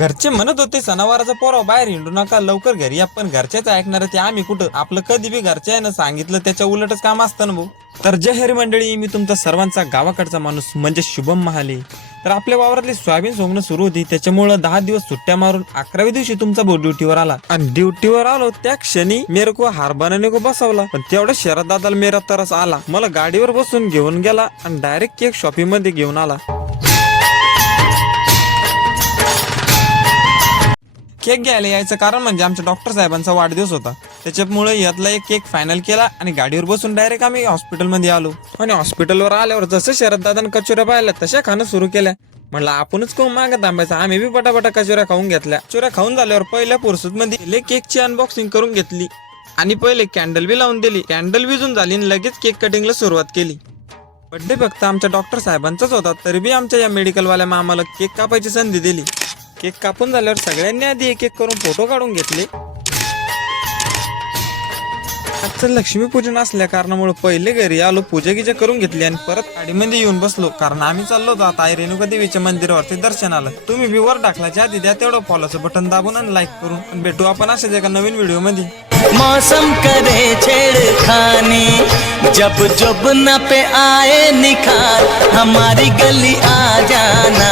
घरचे म्हणत होते सणावाराचा पोराव बाहेर हिंडू नका, लवकर घरी या. पण घरच्याच ऐकणार ते आम्ही कुठं? आपलं कधी बी घरच्या आहे ना सांगितलं त्याच्या उलटच काम असतं ना भाऊ. तर जय हरी मंडळी, मी तुमचा सर्वांचा गावाकडचा माणूस म्हणजे शुभम महाले. तर आपल्या वावरातली सोयाबीन सोंगणं सुरू होती, त्याच्यामुळं 10 दिवस सुट्ट्या मारून 11व्या दिवशी तुमचा भाऊ ड्युटीवर आला. आणि ड्युटीवर आलो त्या क्षणी मेरे को हार बनाने को बसवला. पण तेवढ्या शरद दादाला मेरा तरस आला. मला गाडीवर बसून घेऊन गेला आणि डायरेक्ट केक शॉपिंग मध्ये घेऊन आला. केक घ्यायला यायचं कारण म्हणजे आमच्या डॉक्टर साहेबांचा वाढदिवस होता, त्याच्यामुळे यातला एक केक फायनल केला आणि गाडीवर बसून डायरेक्ट आम्ही हॉस्पिटलमध्ये आलो. आणि हॉस्पिटलवर आल्यावर जसं शरद दादानं कचोऱ्या पाहिल्या तशा खाणं सुरू केल्या. म्हणलं आपणच कोण मागं थांबायचं, आम्ही बी पटापटा कचोऱ्या खाऊन घेतल्या. कचोऱ्या खाऊन झाल्यावर पहिल्या फुरसत मध्ये केकची अनबॉक्सिंग करून घेतली आणि पहिले कॅन्डल बी लावून दिली. कॅन्डल विजून झाली आणि लगेच केक कटिंगला सुरुवात केली. बर्थडे फक्त आमच्या डॉक्टर साहेबांचाच होता, तरी बी आमच्या या मेडिकलवाल्या मामाला केक कापायची संधी दिली. केक कापून झाल्यावर सगळ्यांनी आधी एक एक करून फोटो काढून घेतले. आजचं लक्ष्मीपूजन असल्या कारणामुळे पहिले घरी आलो, पूजा गिजा करून घेतली आणि परत गाडीमध्ये येऊन बसलो, कारण आम्ही चाललो होतो आता आई रेणुका देवीच्या मंदिरावरती दर्शनाला. तुम्ही बी वर टाकल्याच्या आधी द्या तेवढं फॉलोचं बटन दाबून आणि लाईक करून. आणि भेटू आपण अशाच एका नवीन व्हिडिओ मध्ये. मौसम करे छेड़खानी, जब जब न पे आए निखार, हमारी गली आ जाना.